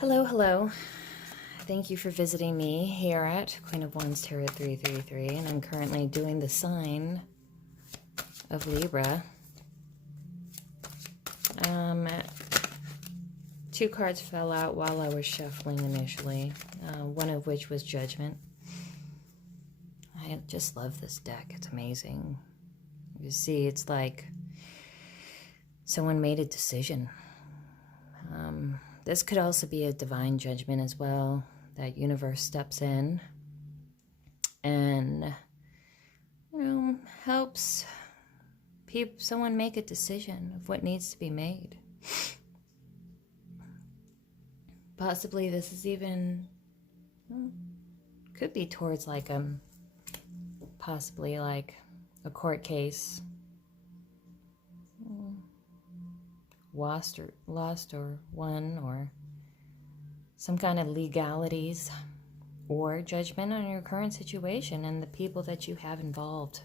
Hello, hello. Thank you for visiting me here at Queen of Wands Tarot 333, and I'm currently doing the sign of Libra. Two cards fell out while I was shuffling initially, one of which was Judgment. I just love this deck. It's amazing. You see, it's like someone made a decision. This could also be a divine judgment as well. That universe steps in and, helps someone make a decision of what needs to be made. Possibly this is even, could be towards like possibly like a court case. Lost or won, or some kind of legalities or judgment on your current situation and the people that you have involved.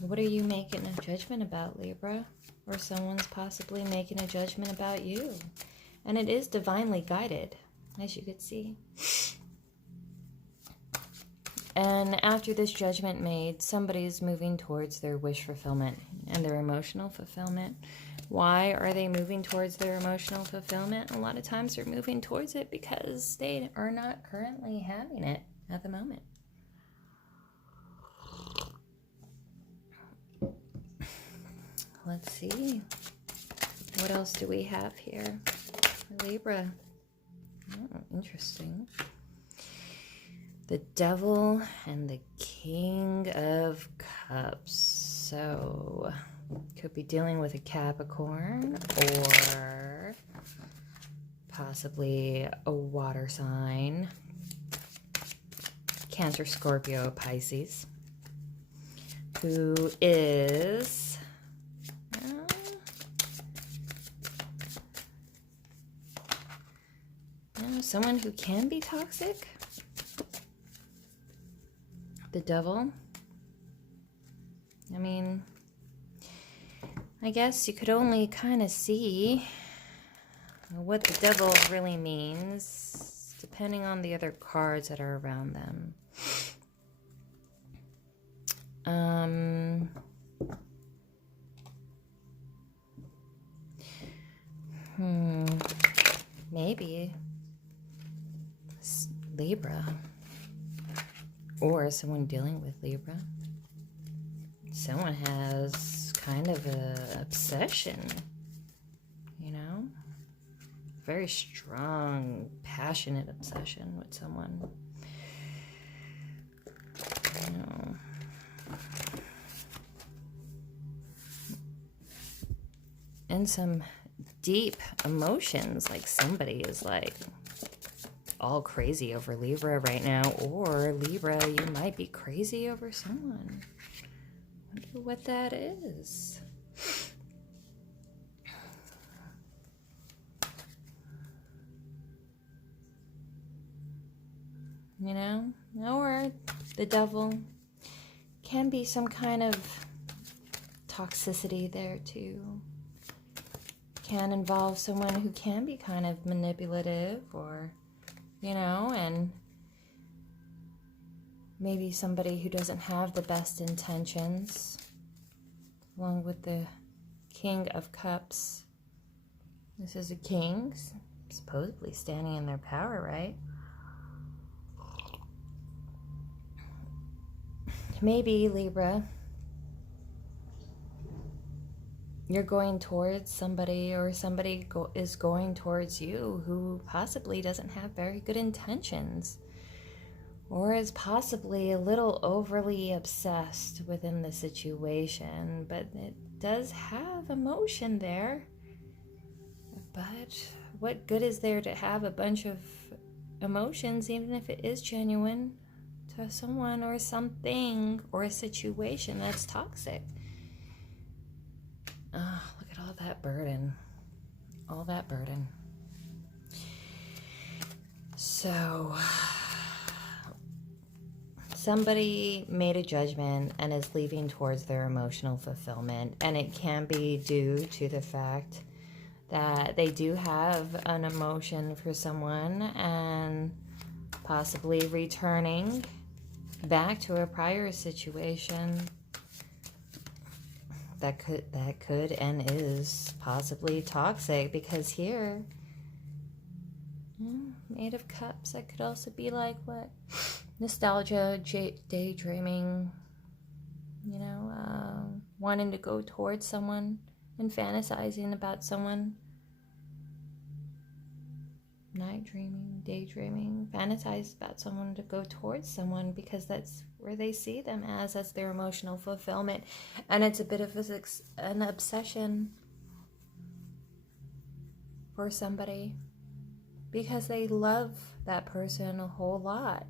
What are you making a judgment about, Libra? Or someone's possibly making a judgment about you. And it is divinely guided, as you could see. And after this judgment made, somebody's moving towards their wish fulfillment and their emotional fulfillment. Why are they moving towards their emotional fulfillment? A lot of times they're moving towards it because they are not currently having it at the moment. Let's see. What else do we have here? Libra. Oh, interesting. The Devil and the King of Cups. So, could be dealing with a Capricorn or possibly a water sign. Cancer, Scorpio, Pisces. Who is someone who can be toxic. The Devil. I mean, I guess you could only kind of see what the Devil really means depending on the other cards that are around them. Maybe Libra, or someone dealing with Libra. Someone has kind of an obsession, very strong, passionate obsession with someone. And some deep emotions, like somebody is like all crazy over Libra right now, or Libra, you might be crazy over someone. I wonder what that is. Or the Devil can be some kind of toxicity there too. Can involve someone who can be kind of manipulative, or and maybe somebody who doesn't have the best intentions, along with the King of Cups. This is a king, supposedly standing in their power, right? Maybe, Libra, you're going towards somebody, or somebody is going towards you who possibly doesn't have very good intentions, or is possibly a little overly obsessed within the situation, but it does have emotion there. But what good is there to have a bunch of emotions, even if it is genuine, to someone or something or a situation that's toxic? Look at all that burden. All that burden. So, somebody made a judgment and is leaving towards their emotional fulfillment, and it can be due to the fact that they do have an emotion for someone and possibly returning back to a prior situation that could and is possibly toxic, because here, Eight of Cups, that could also be like what? Nostalgia, daydreaming, wanting to go towards someone and fantasizing about someone. Night dreaming, daydreaming, fantasize about someone, to go towards someone, because that's where they see them as their emotional fulfillment. And it's a bit of an obsession for somebody, because they love that person a whole lot,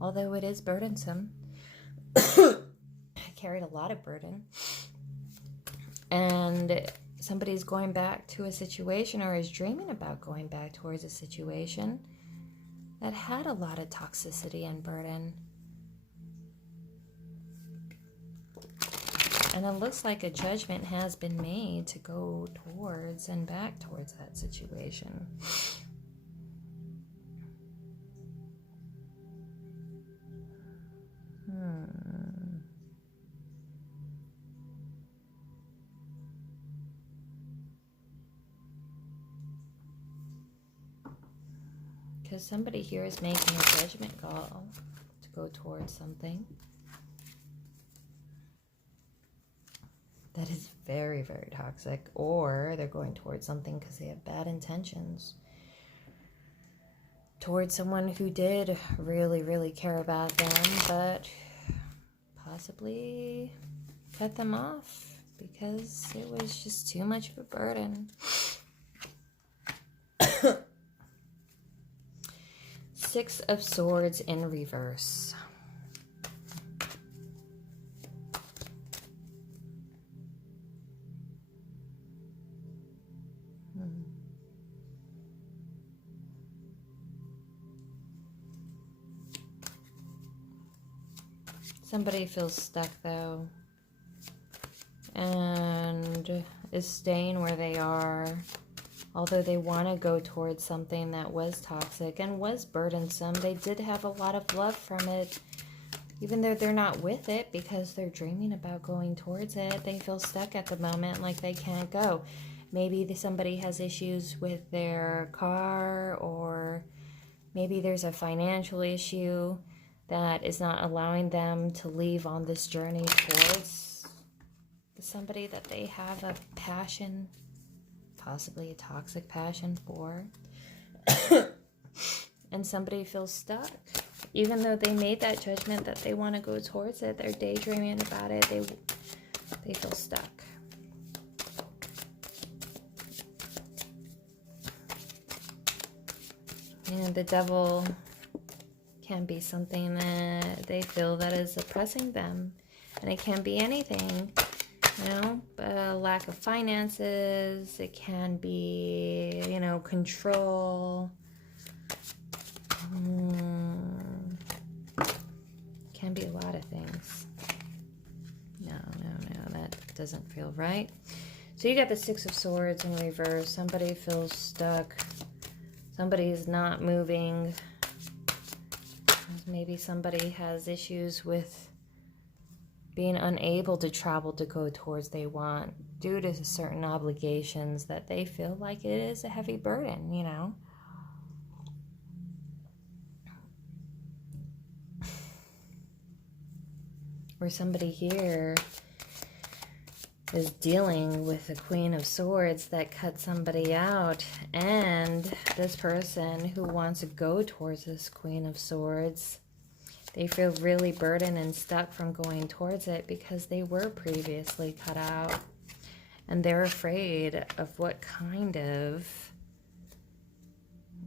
although it is burdensome. I carried a lot of burden. And somebody's going back to a situation, or is dreaming about going back towards a situation that had a lot of toxicity and burden. And it looks like a judgment has been made to go towards and back towards that situation. Because somebody here is making a judgment call to go towards something that is very, very toxic, or they're going towards something because they have bad intentions towards someone who did really, really care about them, but possibly cut them off because it was just too much of a burden. Six of Swords in reverse. Somebody feels stuck though, and is staying where they are. Although they want to go towards something that was toxic and was burdensome, they did have a lot of love from it. Even though they're not with it because they're dreaming about going towards it, they feel stuck at the moment, like they can't go. Maybe somebody has issues with their car, or maybe there's a financial issue that is not allowing them to leave on this journey towards somebody that they have a passion, possibly a toxic passion for. And somebody feels stuck. Even though they made that judgment that they want to go towards it, they're daydreaming about it, they feel stuck. And the devil can be something that they feel that is oppressing them. And it can be anything. A lack of finances, it can be, control. Can be a lot of things. No, that doesn't feel right. So you got the Six of Swords in reverse. Somebody feels stuck. Somebody's not moving. Maybe somebody has issues with being unable to travel to go towards they want due to certain obligations that they feel like it is a heavy burden, Or somebody here is dealing with the Queen of Swords that cut somebody out, and this person who wants to go towards this Queen of Swords, they feel really burdened and stuck from going towards it because they were previously cut out. And they're afraid of what kind of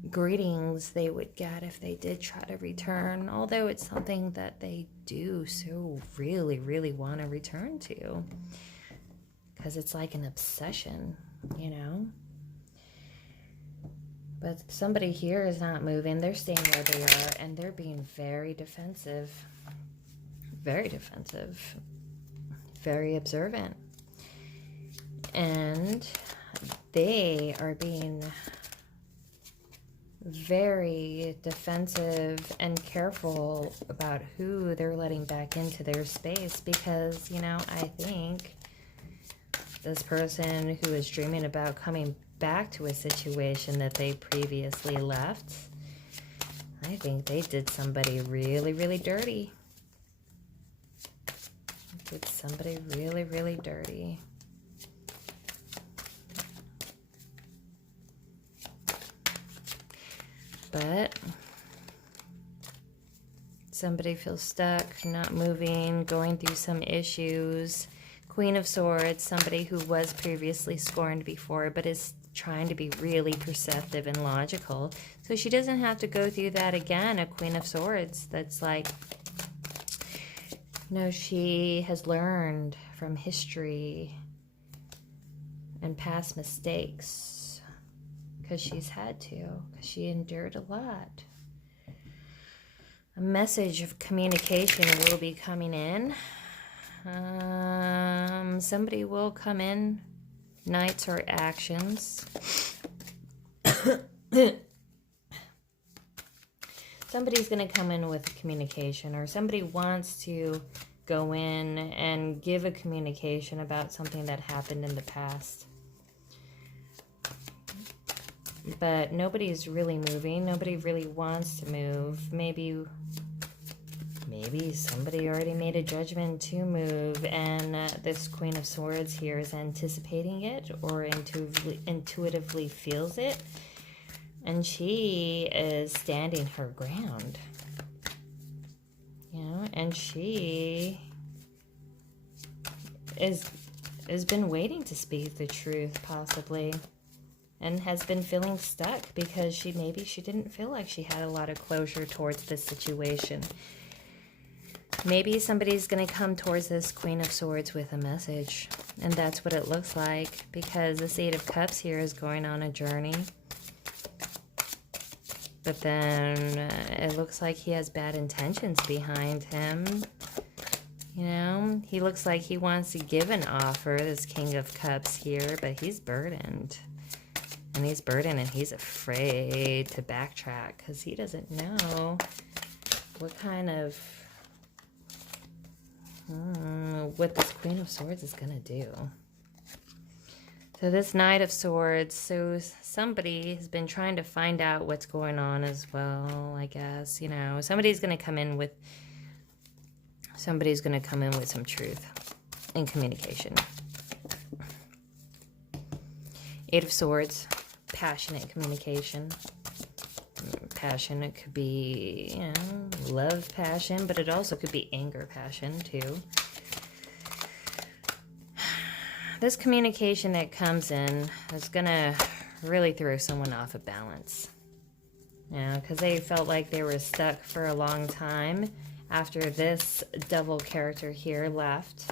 greetings they would get if they did try to return. Although it's something that they do so really, really want to return to. Because it's like an obsession, But somebody here is not moving. They're staying where they are, and they're being very defensive. very defensive, very observant. And they are being very defensive and careful about who they're letting back into their space, because, you know, I think this person who is dreaming about coming back to a situation that they previously left, I think they did somebody really, really dirty. Did somebody really, really dirty. But somebody feels stuck, not moving, going through some issues. Queen of Swords, somebody who was previously scorned before, but is trying to be really perceptive and logical, so she doesn't have to go through that again. A Queen of Swords that's like, you know, she has learned from history and past mistakes, because she's had to, because she endured a lot. A message of communication will be coming in. Somebody will come in, knights or actions. Somebody's going to come in with communication, or somebody wants to go in and give a communication about something that happened in the past. But nobody's really moving. Nobody really wants to move. Maybe somebody already made a judgment to move, and this Queen of Swords here is anticipating it, or intuitively feels it, and she is standing her ground, you know, and she has been waiting to speak the truth, possibly, and has been feeling stuck because maybe she didn't feel like she had a lot of closure towards this situation. Maybe somebody's going to come towards this Queen of Swords with a message, and that's what it looks like, because this Eight of Cups here is going on a journey. But then it looks like he has bad intentions behind him. You know, he looks like he wants to give an offer, this King of Cups here, but he's burdened. And he's burdened, and he's afraid to backtrack because he doesn't know what kind of... what this Queen of Swords is going to do. So this Knight of Swords, so somebody has been trying to find out what's going on as well, I guess. You know, somebody's going to come in with some truth and communication. Eight of Swords, passionate communication. Passion, it could be, you know, love passion, but it also could be anger passion too. This communication that comes in is gonna really throw someone off of balance. You know, because they felt like they were stuck for a long time after this Devil character here left.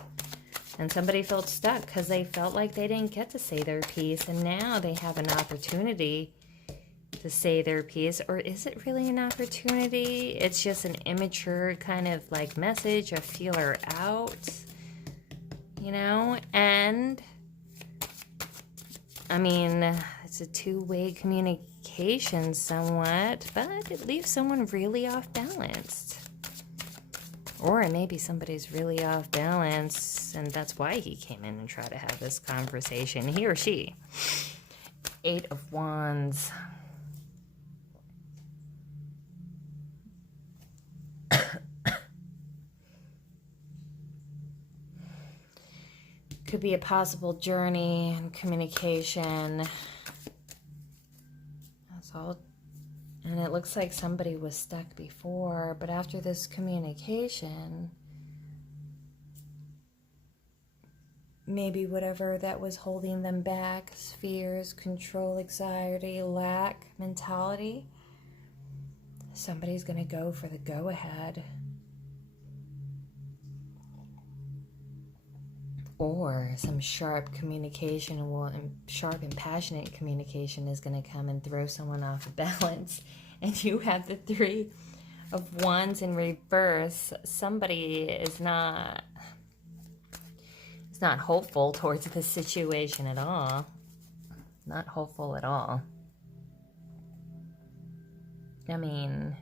And somebody felt stuck because they felt like they didn't get to say their piece, and now they have an opportunity to say their piece. Or is it really an opportunity? It's just an immature kind of like message, a feeler out, you know? And I mean, it's a two-way communication somewhat, but it leaves someone really off balance. Or maybe somebody's really off balance, and that's why he came in and tried to have this conversation, he or she. Eight of Wands. Could be a possible journey and communication. That's all. And it looks like somebody was stuck before, but after this communication, maybe whatever that was holding them back, fears, control, anxiety, lack, mentality, somebody's going to go for the go-ahead. Or some sharp communication, sharp and passionate communication is going to come and throw someone off of balance. And you have the Three of Wands in reverse, somebody is not hopeful towards this situation at all. Not hopeful at all. I mean,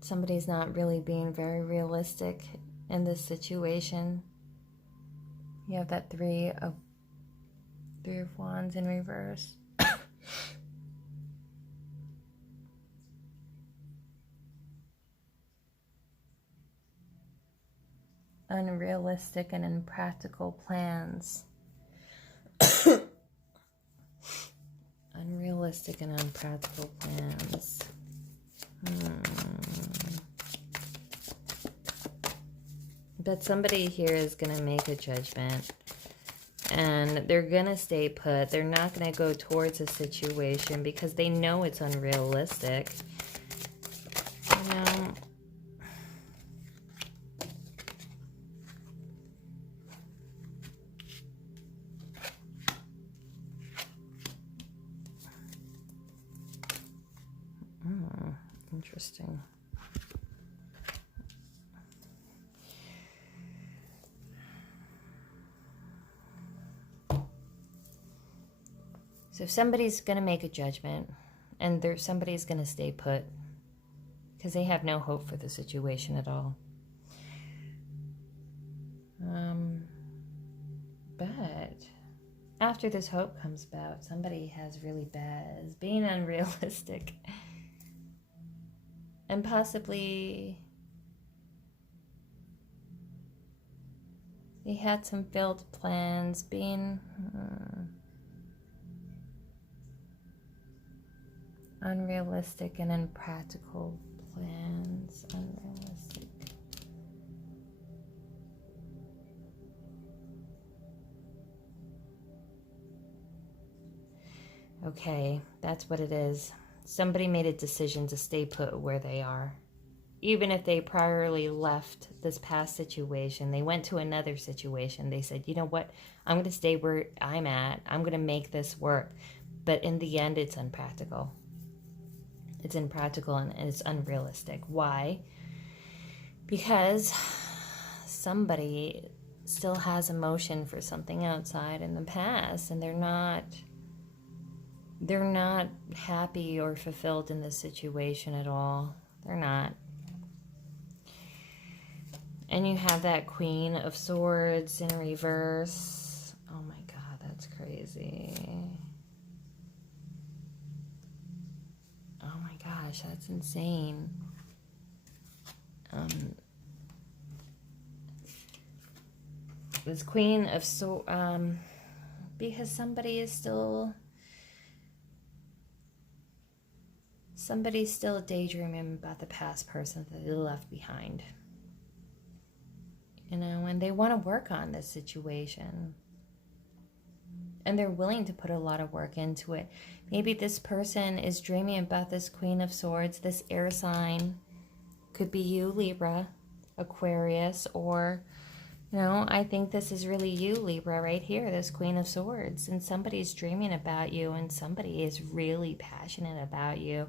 somebody's not really being very realistic in this situation. You have that Three of Wands in reverse. Unrealistic and impractical plans. Unrealistic and unpractical plans. But somebody here is going to make a judgment. And they're going to stay put. They're not going to go towards a situation because they know it's unrealistic. You know, interesting. So somebody's going to make a judgment, and somebody's going to stay put because they have no hope for the situation at all. But after this hope comes about, somebody is being unrealistic. And possibly they had some failed plans, being unrealistic and impractical plans. Unrealistic. Okay, that's what it is. Somebody made a decision to stay put where they are. Even if they priorly left this past situation, they went to another situation. They said, you know what, I'm going to stay where I'm at. I'm going to make this work. But in the end, it's impractical. It's impractical and it's unrealistic. Why? Because somebody still has emotion for something outside in the past, and they're not happy or fulfilled in this situation at all. They're not. And you have that Queen of Swords in reverse. Oh my God, that's crazy. Oh my gosh, that's insane. This Queen of Swords, because somebody's still daydreaming about the past person that they left behind. You know, and they want to work on this situation. And they're willing to put a lot of work into it. Maybe this person is dreaming about this Queen of Swords, this air sign. Could be you, Libra, Aquarius, or, you know, I think this is really you, Libra, right here, this Queen of Swords. And somebody's dreaming about you, and somebody is really passionate about you.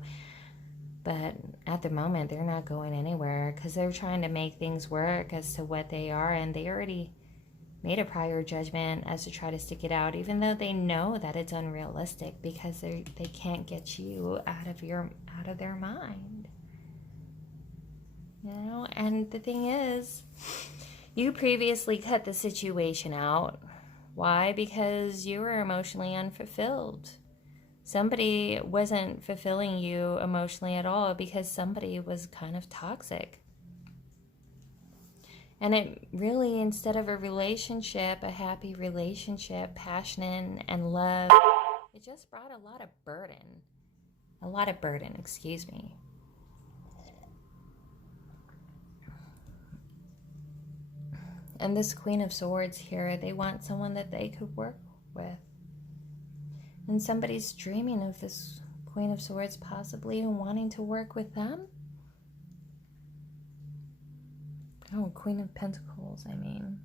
But at the moment, they're not going anywhere because they're trying to make things work as to what they are. And they already made a prior judgment as to try to stick it out, even though they know that it's unrealistic because they can't get you out of their mind. You know, and the thing is, you previously cut the situation out. Why? Because you were emotionally unfulfilled. Somebody wasn't fulfilling you emotionally at all because somebody was kind of toxic. And it really, instead of a relationship, a happy relationship, passion and love, it just brought a lot of burden. Excuse me. And this Queen of Swords here, they want someone that they could work with. And somebody's dreaming of this Queen of Swords possibly and wanting to work with them. Oh, Queen of Pentacles, I mean.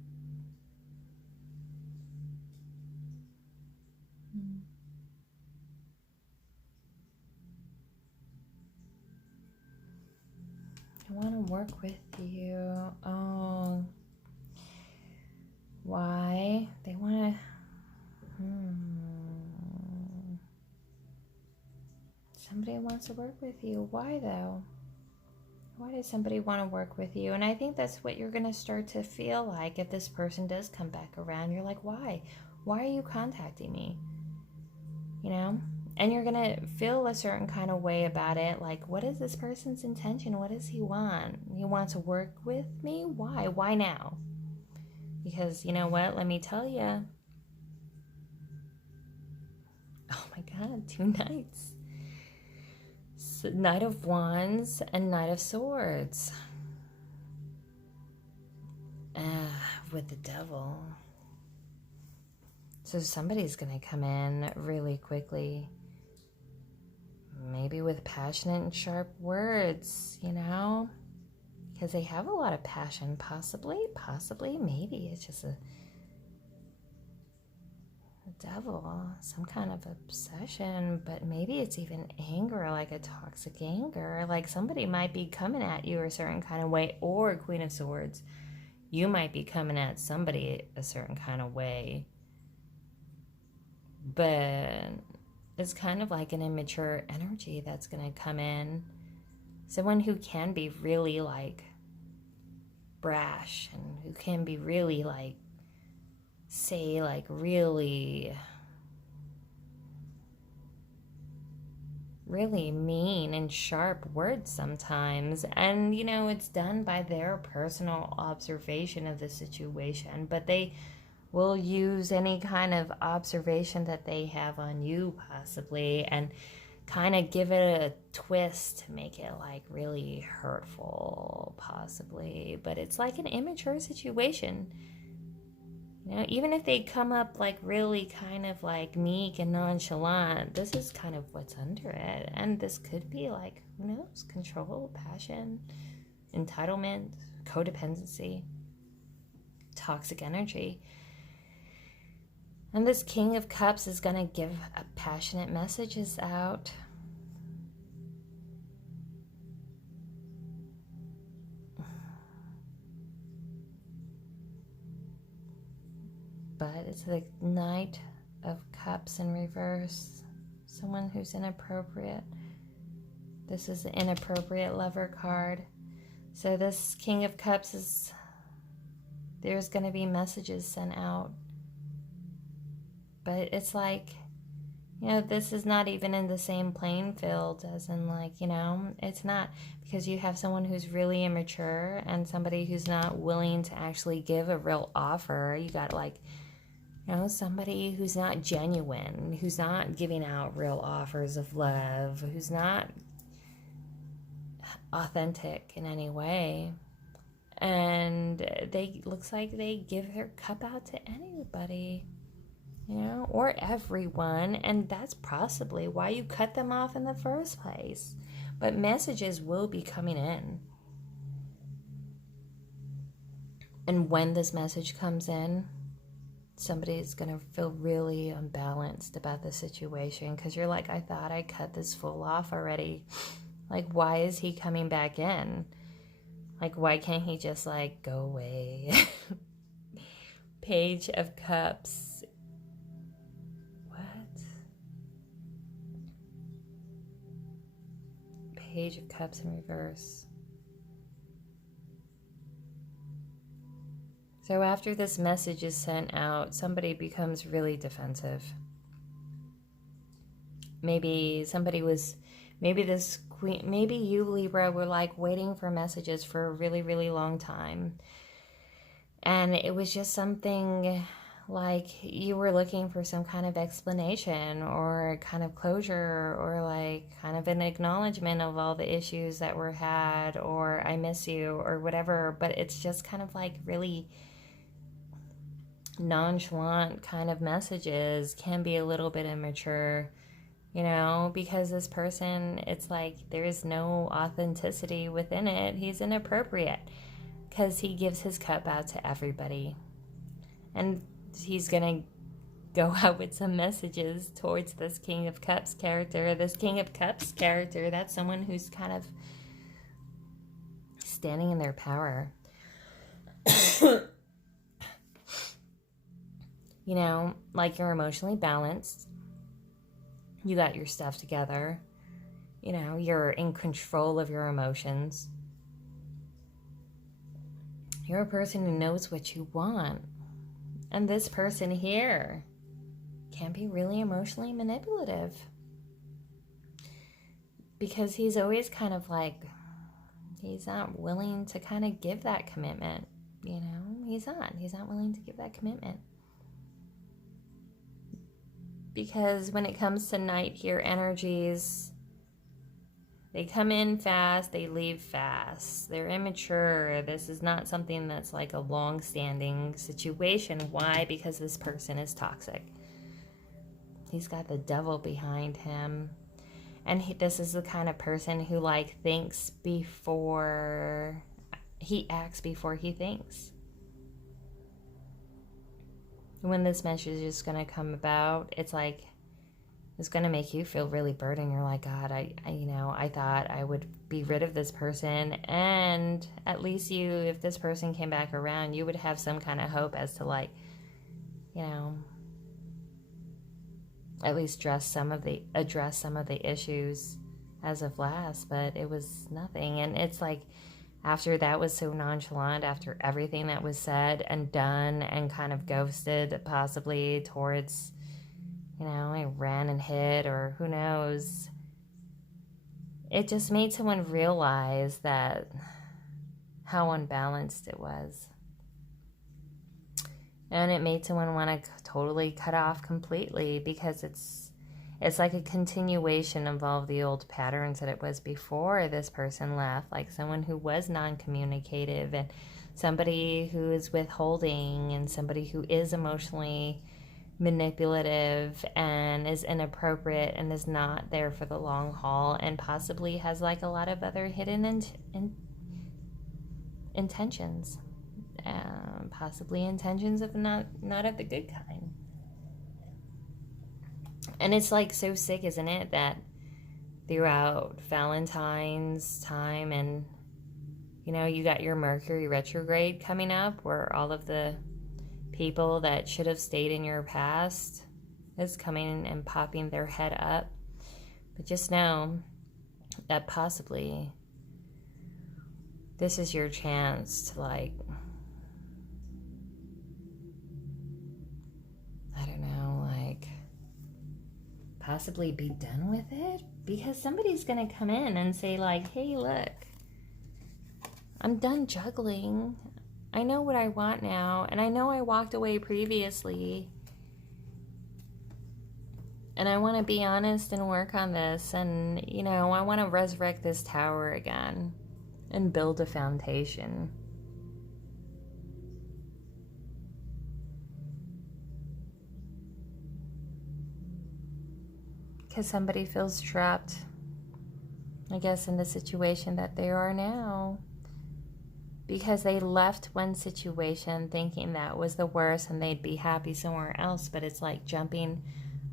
They want to work with you. Oh. Why? They want to... Somebody wants to work with you. Why, though? Why does somebody want to work with you? And I think that's what you're going to start to feel like if this person does come back around. You're like, why? Why are you contacting me? You know? And you're going to feel a certain kind of way about it. Like, what is this person's intention? What does he want? He wants to work with me? Why? Why now? Because, you know what? Let me tell you. Oh my God, 2 knights. Knight of Wands and Knight of Swords. With the Devil. So somebody's going to come in really quickly. Maybe with passionate and sharp words, you know? Because they have a lot of passion. Possibly, maybe. It's just a devil, some kind of obsession, but maybe it's even anger, like a toxic anger. Like somebody might be coming at you a certain kind of way, or Queen of Swords, you might be coming at somebody a certain kind of way, but it's kind of like an immature energy that's going to come in. Someone who can be really like brash and who can be really like say like really mean and sharp words sometimes, and you know it's done by their personal observation of the situation, but they will use any kind of observation that they have on you possibly and kind of give it a twist to make it like really hurtful possibly, but it's like an immature situation. You know, even if they come up like really kind of like meek and nonchalant, this is kind of what's under it. And this could be like, who knows, control, passion, entitlement, codependency, toxic energy. And this King of Cups is going to give a passionate messages out. But it's the Knight of Cups in reverse. Someone who's inappropriate. This is the inappropriate lover card. So this King of Cups is... there's going to be messages sent out. But it's like, you know, this is not even in the same playing field as in like, you know, it's not, because you have someone who's really immature and somebody who's not willing to actually give a real offer. You got like, you know, somebody who's not genuine, who's not giving out real offers of love, who's not authentic in any way. And they looks like they give their cup out to anybody, you know, or everyone. And that's possibly why you cut them off in the first place. But messages will be coming in. And when this message comes in, somebody's going to feel really unbalanced about the situation because you're like, I thought I cut this fool off already. Like, why is he coming back in? Like, why can't he just, like, go away? Page of Cups. What? Page of Cups in reverse. So after this message is sent out, somebody becomes really defensive. Maybe this queen, maybe you, Libra, were like waiting for messages for a really, really long time. And it was just something like you were looking for some kind of explanation or kind of closure or like kind of an acknowledgement of all the issues that were had, or I miss you or whatever. But it's just kind of like really nonchalant kind of messages, can be a little bit immature, you know, because this person, it's like there is no authenticity within it. He's inappropriate because he gives his cup out to everybody, and he's gonna go out with some messages towards this King of Cups character. This King of Cups character, that's someone who's kind of standing in their power. You know, like you're emotionally balanced. You got your stuff together. You know, you're in control of your emotions. You're a person who knows what you want. And this person here can be really emotionally manipulative. Because he's always kind of like, he's not willing to kind of give that commitment. You know, he's not willing to give that commitment. Because when it comes to night here energies, they come in fast, they leave fast. They're immature. This is not something that's like a long-standing situation. Why? Because this person is toxic. He's got the devil behind him. And this is the kind of person who like thinks before he acts, before he thinks. When this message is going to come about, it's like, it's going to make you feel really burdened. You're like, God, I thought I would be rid of this person. And at least if this person came back around, you would have some kind of hope as to like, you know, at least address some of the issues as of last. But it was nothing. And it's like, after that was so nonchalant, after everything that was said and done and kind of ghosted possibly towards, you know, I ran and hid or who knows. It just made someone realize that how unbalanced it was. And it made someone want to totally cut off completely because it's like a continuation of all of the old patterns that it was before this person left. Like someone who was non-communicative and somebody who is withholding and somebody who is emotionally manipulative and is inappropriate and is not there for the long haul and possibly has like a lot of other hidden intentions. Possibly intentions of not of the good kind. And it's like so sick, isn't it, that throughout Valentine's time and, you know, you got your Mercury retrograde coming up where all of the people that should have stayed in your past is coming and popping their head up. But just know that possibly this is your chance to like, I don't know, like possibly be done with it, because somebody's gonna come in and say like, hey, look, I'm done juggling. I know what I want now, and I know I walked away previously, and I want to be honest and work on this, and you know, I want to resurrect this tower again and build a foundation. Because somebody feels trapped, I guess, in the situation that they are now. Because they left one situation thinking that was the worst and they'd be happy somewhere else. But it's like jumping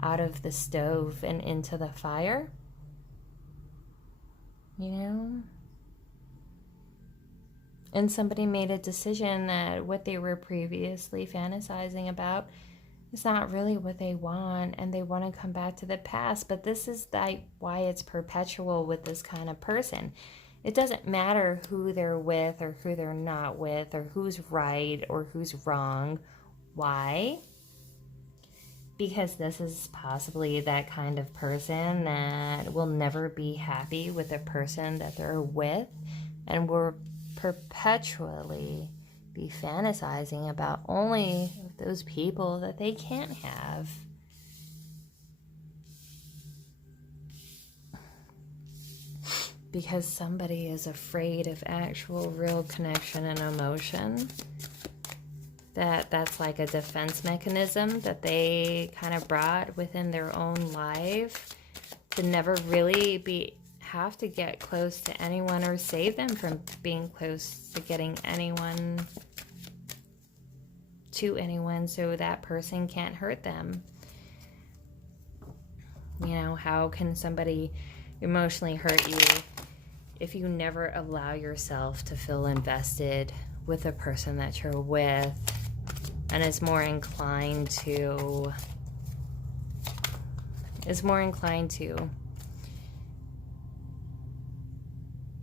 out of the stove and into the fire. You know? And somebody made a decision that what they were previously fantasizing about it's not really what they want, and they want to come back to the past. But this is why it's perpetual with this kind of person. It doesn't matter who they're with or who they're not with or who's right or who's wrong. Why? Because this is possibly that kind of person that will never be happy with the person that they're with and will perpetually be fantasizing about only those people that they can't have. Because somebody is afraid of actual real connection and emotion. That's like a defense mechanism that they kind of brought within their own life to never really have to get close to anyone or save them from being close to getting anyone to anyone so that person can't hurt them. You know, how can somebody emotionally hurt you if you never allow yourself to feel invested with the person that you're with, and is more inclined to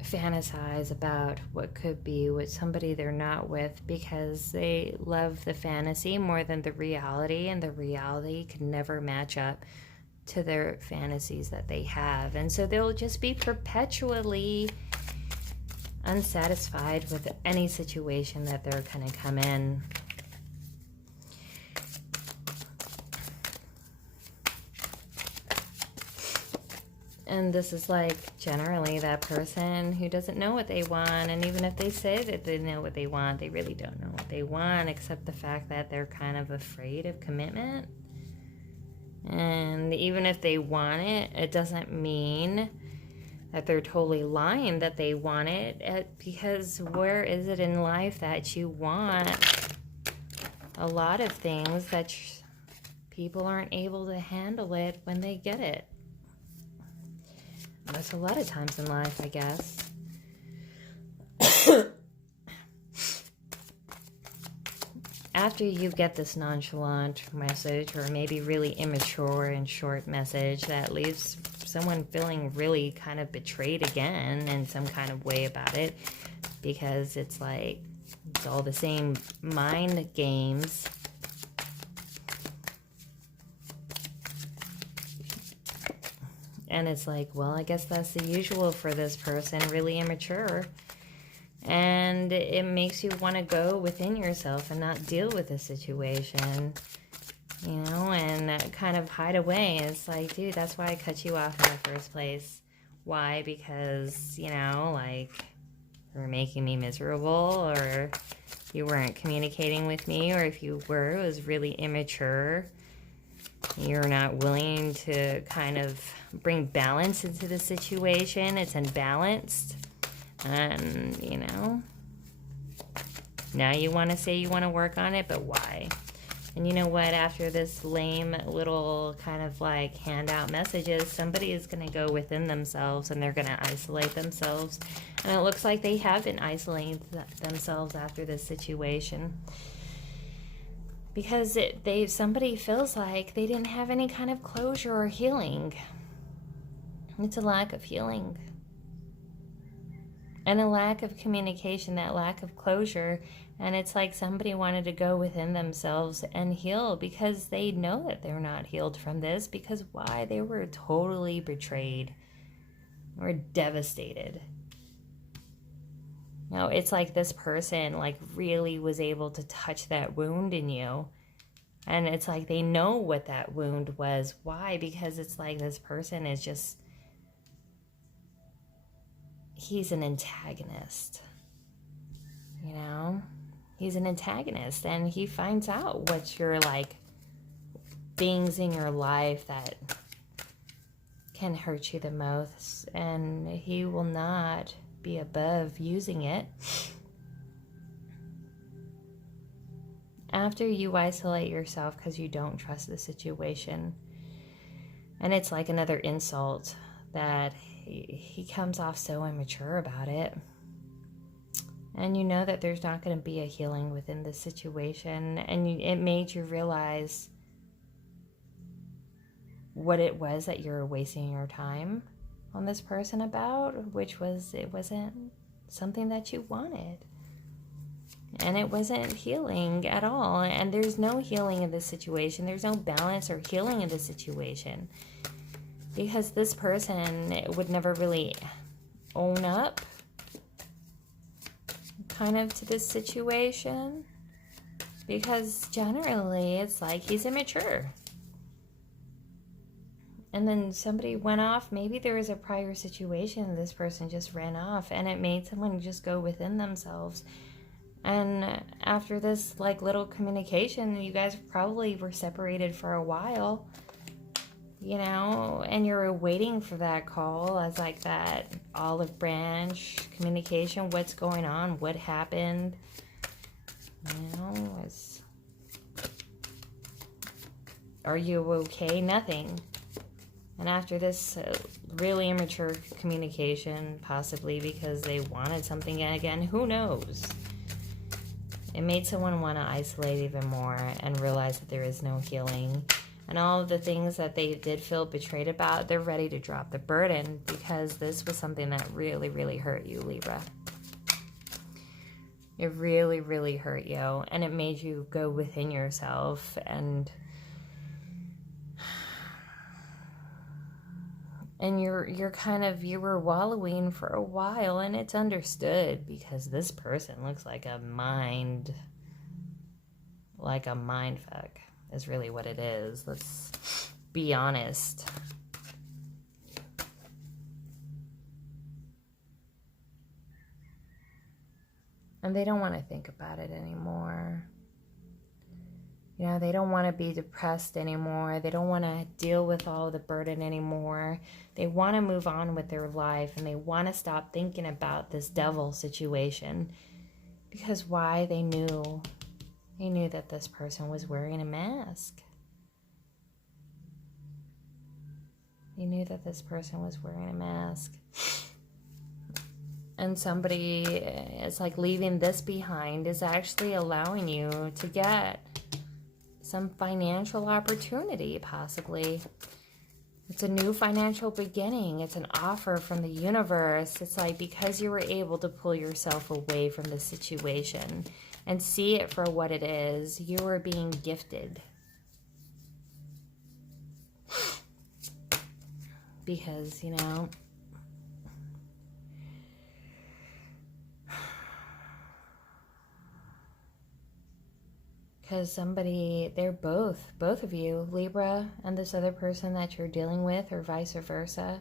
fantasize about what could be with somebody they're not with, because they love the fantasy more than the reality, and the reality can never match up to their fantasies that they have. And so they'll just be perpetually unsatisfied with any situation that they're going to come in. And this is like generally that person who doesn't know what they want. And even if they say that they know what they want, they really don't know what they want, except the fact that they're kind of afraid of commitment. And even if they want it, it doesn't mean that they're totally lying that they want it, because where is it in life that you want a lot of things that people aren't able to handle it when they get it? That's a lot of times in life, I guess. After you get this nonchalant message, or maybe really immature and short message that leaves someone feeling really kind of betrayed again in some kind of way about it, because it's like it's all the same mind games. And it's like, well, I guess that's the usual for this person, really immature. And it makes you want to go within yourself and not deal with the situation, you know, and kind of hide away. It's like, dude, that's why I cut you off in the first place. Why? Because, you know, like, you were making me miserable, or you weren't communicating with me, or if you were, it was really immature. You're not willing to kind of bring balance into the situation. It's unbalanced. And, you know, now you want to say you want to work on it, but why? And you know what? After this lame little kind of like handout messages, somebody is going to go within themselves and they're going to isolate themselves. And it looks like they have been isolating themselves after this situation. Because somebody feels like they didn't have any kind of closure or healing. It's a lack of healing. And a lack of communication, that lack of closure. And it's like somebody wanted to go within themselves and heal, because they know that they're not healed from this. Because why? They were totally betrayed or devastated. Now, it's like this person like really was able to touch that wound in you. And it's like they know what that wound was. Why? Because it's like this person is just, he's an antagonist. You know? He's an antagonist, and he finds out what your like things in your life that can hurt you the most, and he will not be above using it. After you isolate yourself because you don't trust the situation, and it's like another insult that he comes off so immature about it, and you know that there's not going to be a healing within this situation, and it made you realize what it was that you're wasting your time on this person about, which was it wasn't something that you wanted, and it wasn't healing at all. And there's no healing in this situation. There's no balance or healing in this situation, because this person would never really own up kind of to this situation, because generally it's like he's immature. And then somebody went off. Maybe there was a prior situation, this person just ran off, and it made someone just go within themselves. And after this like little communication, you guys probably were separated for a while, you know, and you're waiting for that call as like that olive branch communication. What's going on? What happened? You know, are you okay? Nothing. And after this really immature communication, possibly because they wanted something again, who knows? It made someone want to isolate even more and realize that there is no healing. And all of the things that they did feel betrayed about, they're ready to drop the burden because this was something that really, really hurt you, Libra. It really, really hurt you. And it made you go within yourself and you were wallowing for a while, and it's understood because this person looks like a mind fuck is really what it is. Let's be honest. And they don't want to think about it anymore. You know, they don't want to be depressed anymore. They don't want to deal with all the burden anymore. They want to move on with their life, and they want to stop thinking about this devil situation. Because why? They knew that this person was wearing a mask. They knew that this person was wearing a mask. And somebody, it's like leaving this behind is actually allowing you to get some financial opportunity, possibly. It's a new financial beginning. It's an offer from the universe. It's like because you were able to pull yourself away from the situation and see it for what it is, you are being gifted. Because, you know, because they're both of you, Libra, and this other person that you're dealing with, or vice versa.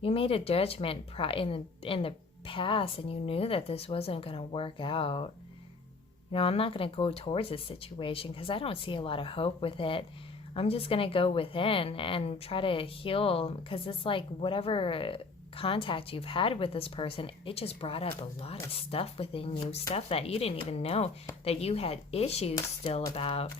You made a judgment in the past, and you knew that this wasn't going to work out. You know, I'm not going to go towards this situation because I don't see a lot of hope with it. I'm just going to go within and try to heal, because it's like whatever contact you've had with this person, it just brought up a lot of stuff within you, stuff that you didn't even know that you had issues still about.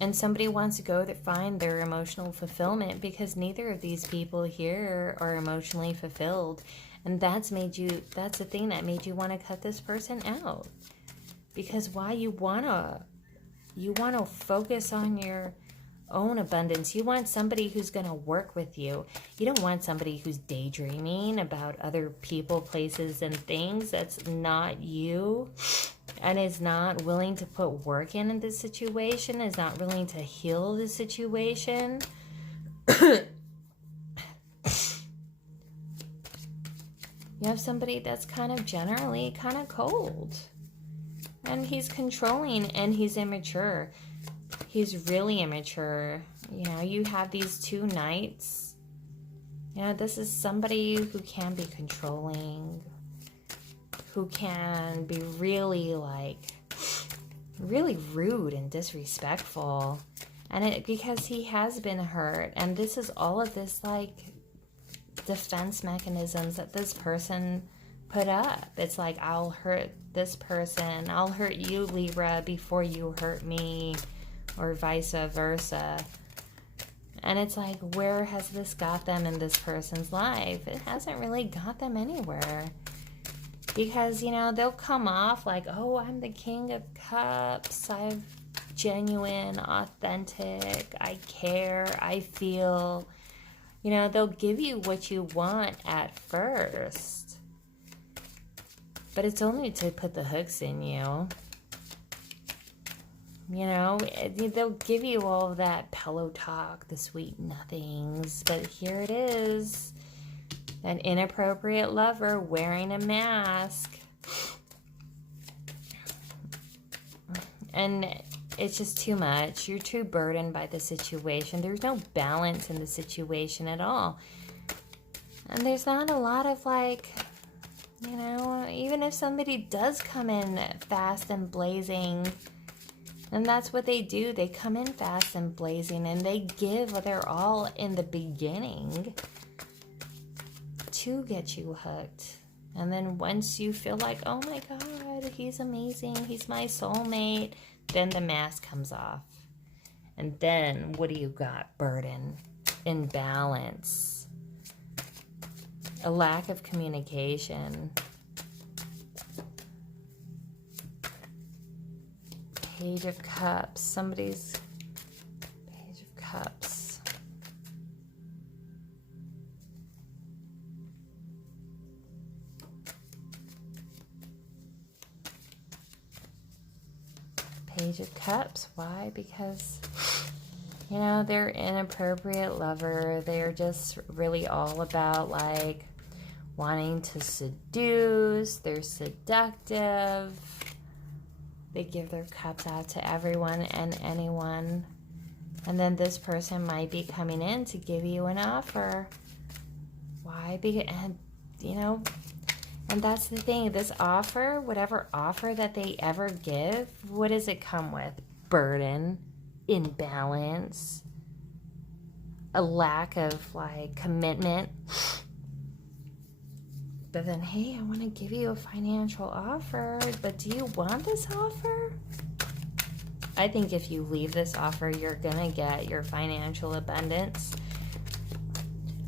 And somebody wants to go to find their emotional fulfillment because neither of these people here are emotionally fulfilled. And that's the thing that made you want to cut this person out. Because why? You want to focus on your own abundance. You want somebody who's going to work with you. You don't want somebody who's daydreaming about other people, places, and things. That's not you, and is not willing to put work in this situation, is not willing to heal the situation. You have somebody that's kind of generally kind of cold, and he's controlling, and he's immature. He's really immature. You know, you have these two knights. You know, this is somebody who can be controlling, who can be really rude and disrespectful. And because he has been hurt, and this is all of this defense mechanisms that this person put up. It's like, I'll hurt this person, I'll hurt you, Libra, before you hurt me, or vice versa. And it's like, where has this got them in this person's life? It hasn't really got them anywhere. Because, you know, they'll come off like, oh, I'm the King of Cups, I'm genuine, authentic, I care, I feel. You know, they'll give you what you want at first. But it's only to put the hooks in you. You know, they'll give you all of that pillow talk, the sweet nothings. But here it is. An inappropriate lover wearing a mask. And it's just too much. You're too burdened by the situation. There's no balance in the situation at all. And there's not a lot of you know, even if somebody does come in fast and blazing, and that's what they do. They come in fast and blazing, and they give their all in the beginning to get you hooked. And then once you feel like, oh my God, he's amazing, he's my soulmate, then the mask comes off. And then what do you got? Burden, imbalance, a lack of communication, Page of Cups, somebody's Page of Cups. Page of Cups. Why? Because, you know, they're inappropriate lover. They're just really all about like wanting to seduce. They're seductive. They give their cups out to everyone and anyone. And then this person might be coming in to give you an offer. Why? Because, and, you know, and that's the thing. This offer, whatever offer that they ever give, what does it come with? Burden, imbalance, a lack of like commitment. But then, hey, I want to give you a financial offer, but do you want this offer? I think if you leave this offer, you're going to get your financial abundance,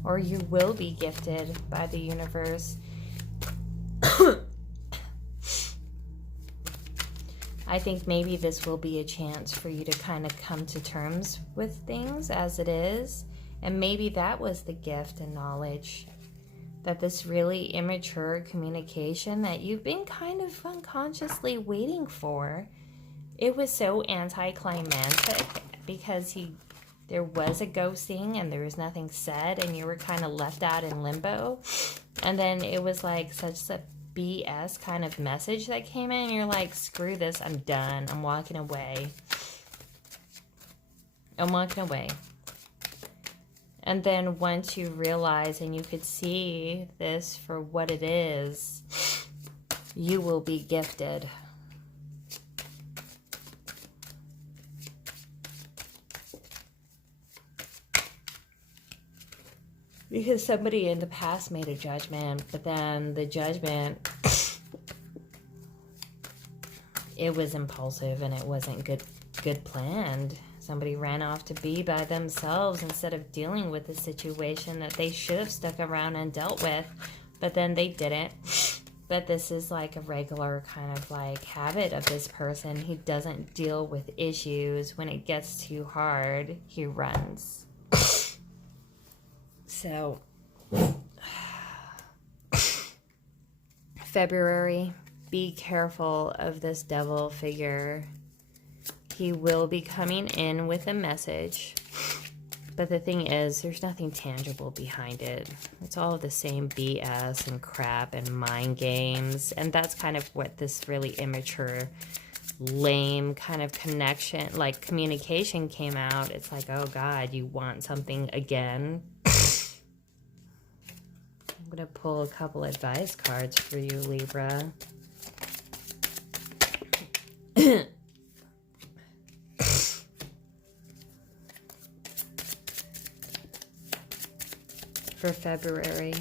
or you will be gifted by the universe. I think maybe this will be a chance for you to kind of come to terms with things as it is. And maybe that was the gift and knowledge, that this really immature communication that you've been kind of unconsciously waiting for, it was so anticlimactic because there was a ghosting and there was nothing said and you were kind of left out in limbo. And then it was like such a BS kind of message that came in and you're like, screw this, I'm done, I'm walking away. I'm walking away. And then once you realize and you could see this for what it is, you will be gifted. Because somebody in the past made a judgment, but then the judgment, it was impulsive and it wasn't good planned. Somebody ran off to be by themselves instead of dealing with the situation that they should have stuck around and dealt with, but then they didn't. But this is like a regular kind of like habit of this person. He doesn't deal with issues. When it gets too hard, he runs. So, February, be careful of this devil figure. He will be coming in with a message, but the thing is, there's nothing tangible behind it. It's all the same BS and crap and mind games, and that's kind of what this really immature, lame kind of connection, like communication came out. It's like, oh God, you want something again? I'm going to pull a couple advice cards for you, Libra. For February.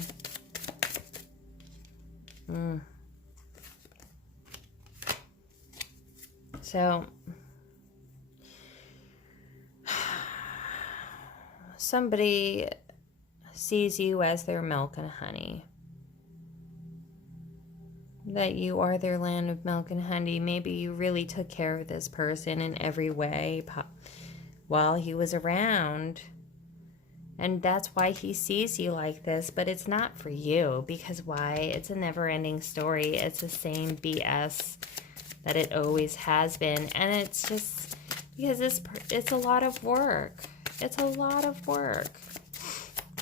So, somebody sees you as their milk and honey. That you are their land of milk and honey. Maybe you really took care of this person in every way while he was around. And that's why he sees you like this, but it's not for you. Because why? It's a never-ending story. It's the same BS that it always has been. And it's just because it's a lot of work. It's a lot of work.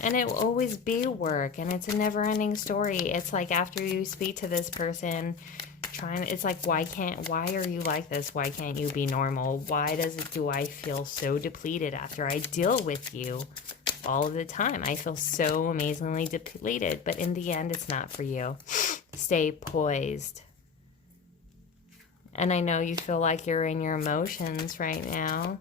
And it will always be work. And it's a never-ending story. It's like after you speak to this person, it's like, why are you like this? Why can't you be normal? Why do I feel so depleted after I deal with you? All of the time. I feel so amazingly depleted, but in the end, it's not for you. Stay poised. And I know you feel like you're in your emotions right now.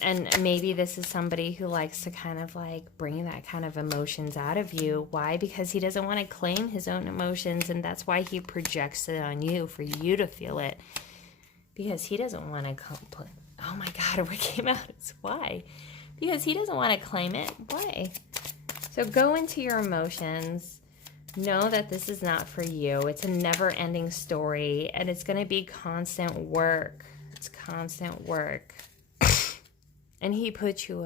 And maybe this is somebody who likes to kind of like bring that kind of emotions out of you. Why? Because he doesn't want to claim his own emotions, and that's why he projects it on you for you to feel it. Because he doesn't want to Oh my God, what came out is why? Because he doesn't want to claim it. Why? So go into your emotions. Know that this is not for you. It's a never-ending story, and it's going to be constant work. It's constant work. And he put you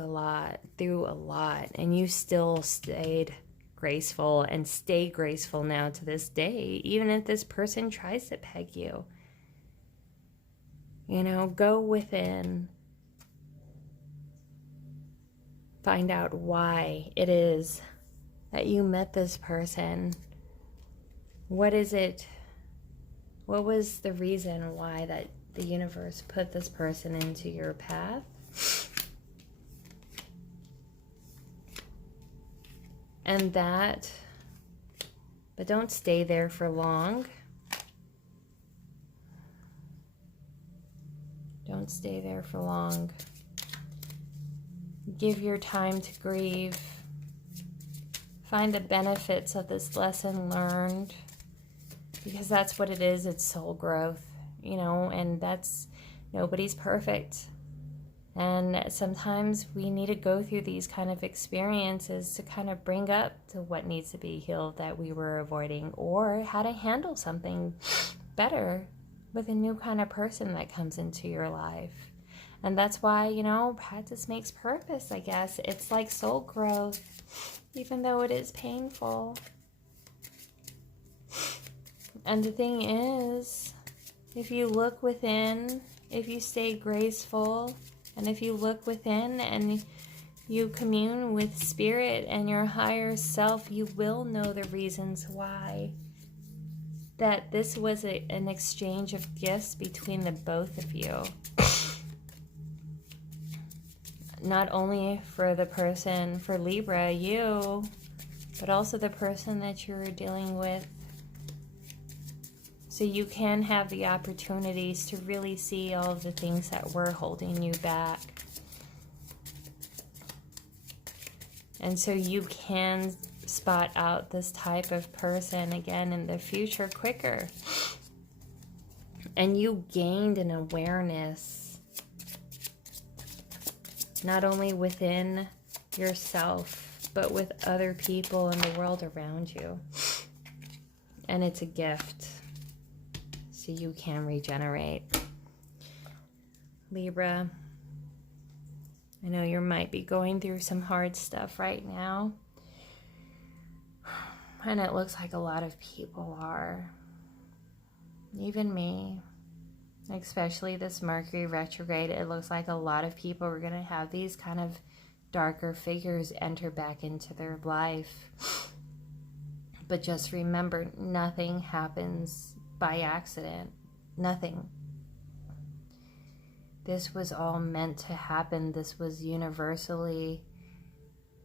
through a lot, and you still stayed graceful and stay graceful now to this day, even if this person tries to peg you. You know, go within. Find out why it is that you met this person. What is it? What was the reason why that the universe put this person into your path? And that, but don't stay there for long. Don't stay there for long. Give your time to grieve. Find the benefits of this lesson learned, because that's what it is. It's soul growth, you know, and nobody's perfect. And sometimes we need to go through these kind of experiences to kind of bring up to what needs to be healed that we were avoiding, or how to handle something better with a new kind of person that comes into your life. And that's why, you know, practice makes purpose, I guess. It's like soul growth, even though it is painful. And the thing is, if you look within, if you stay graceful, and if you look within and you commune with spirit and your higher self, you will know the reasons why. That this was an exchange of gifts between the both of you. Not only for the person, for Libra, you, but also the person that you're dealing with. So you can have the opportunities to really see all of the things that were holding you back. And so you can spot out this type of person again in the future quicker. And you gained an awareness, not only within yourself, but with other people in the world around you. And it's a gift. So you can regenerate. Libra, I know you might be going through some hard stuff right now. And it looks like a lot of people are. Even me. Especially this Mercury retrograde. It looks like a lot of people are going to have these kind of darker figures enter back into their life. But just remember, nothing happens by accident. Nothing. This was all meant to happen. This was universally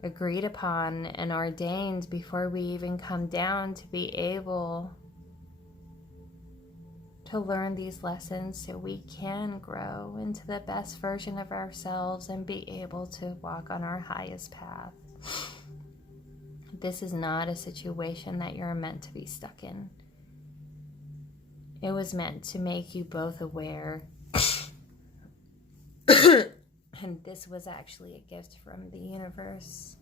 agreed upon and ordained before we even come down to be able to learn these lessons so we can grow into the best version of ourselves and be able to walk on our highest path. This is not a situation that you're meant to be stuck in. It was meant to make you both aware. And this was actually a gift from the universe.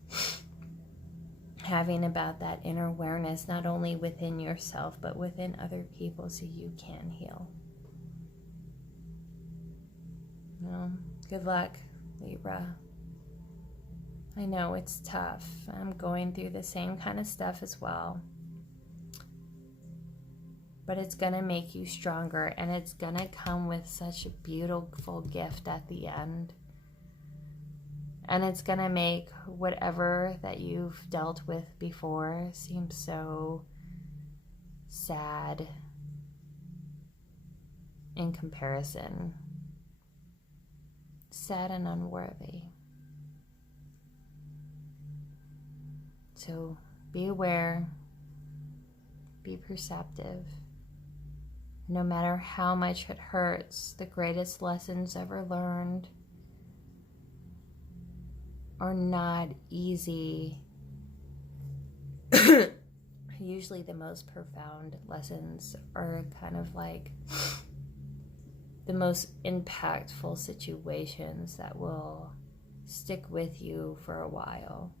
Having about that inner awareness, not only within yourself, but within other people so you can heal. Well, good luck, Libra. I know it's tough. I'm going through the same kind of stuff as well. But it's going to make you stronger, and it's going to come with such a beautiful gift at the end. And it's going to make whatever that you've dealt with before seem so sad in comparison. Sad and unworthy. So be aware, be perceptive. No matter how much it hurts, the greatest lessons ever learned are not easy. Usually the most profound lessons are kind of like the most impactful situations that will stick with you for a while.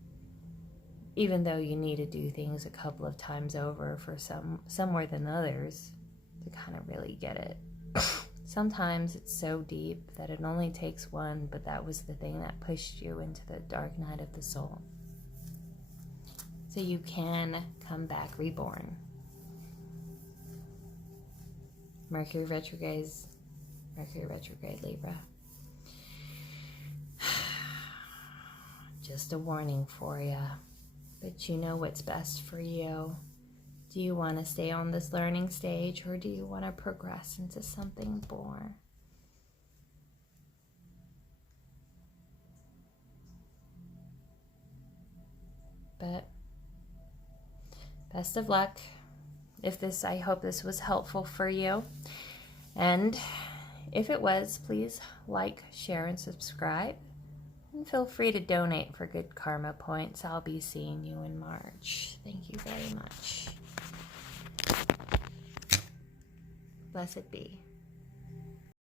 Even though you need to do things a couple of times over for some more than others to kind of really get it. Sometimes it's so deep that it only takes one, but that was the thing that pushed you into the dark night of the soul. So you can come back reborn. Mercury retrograde, Libra. Just a warning for you. But you know what's best for you. Do you want to stay on this learning stage, or do you want to progress into something more? But best of luck. I hope this was helpful for you. And if it was, please like, share, and subscribe. And feel free to donate for good karma points. I'll be seeing you in March. Thank you very much. Blessed be.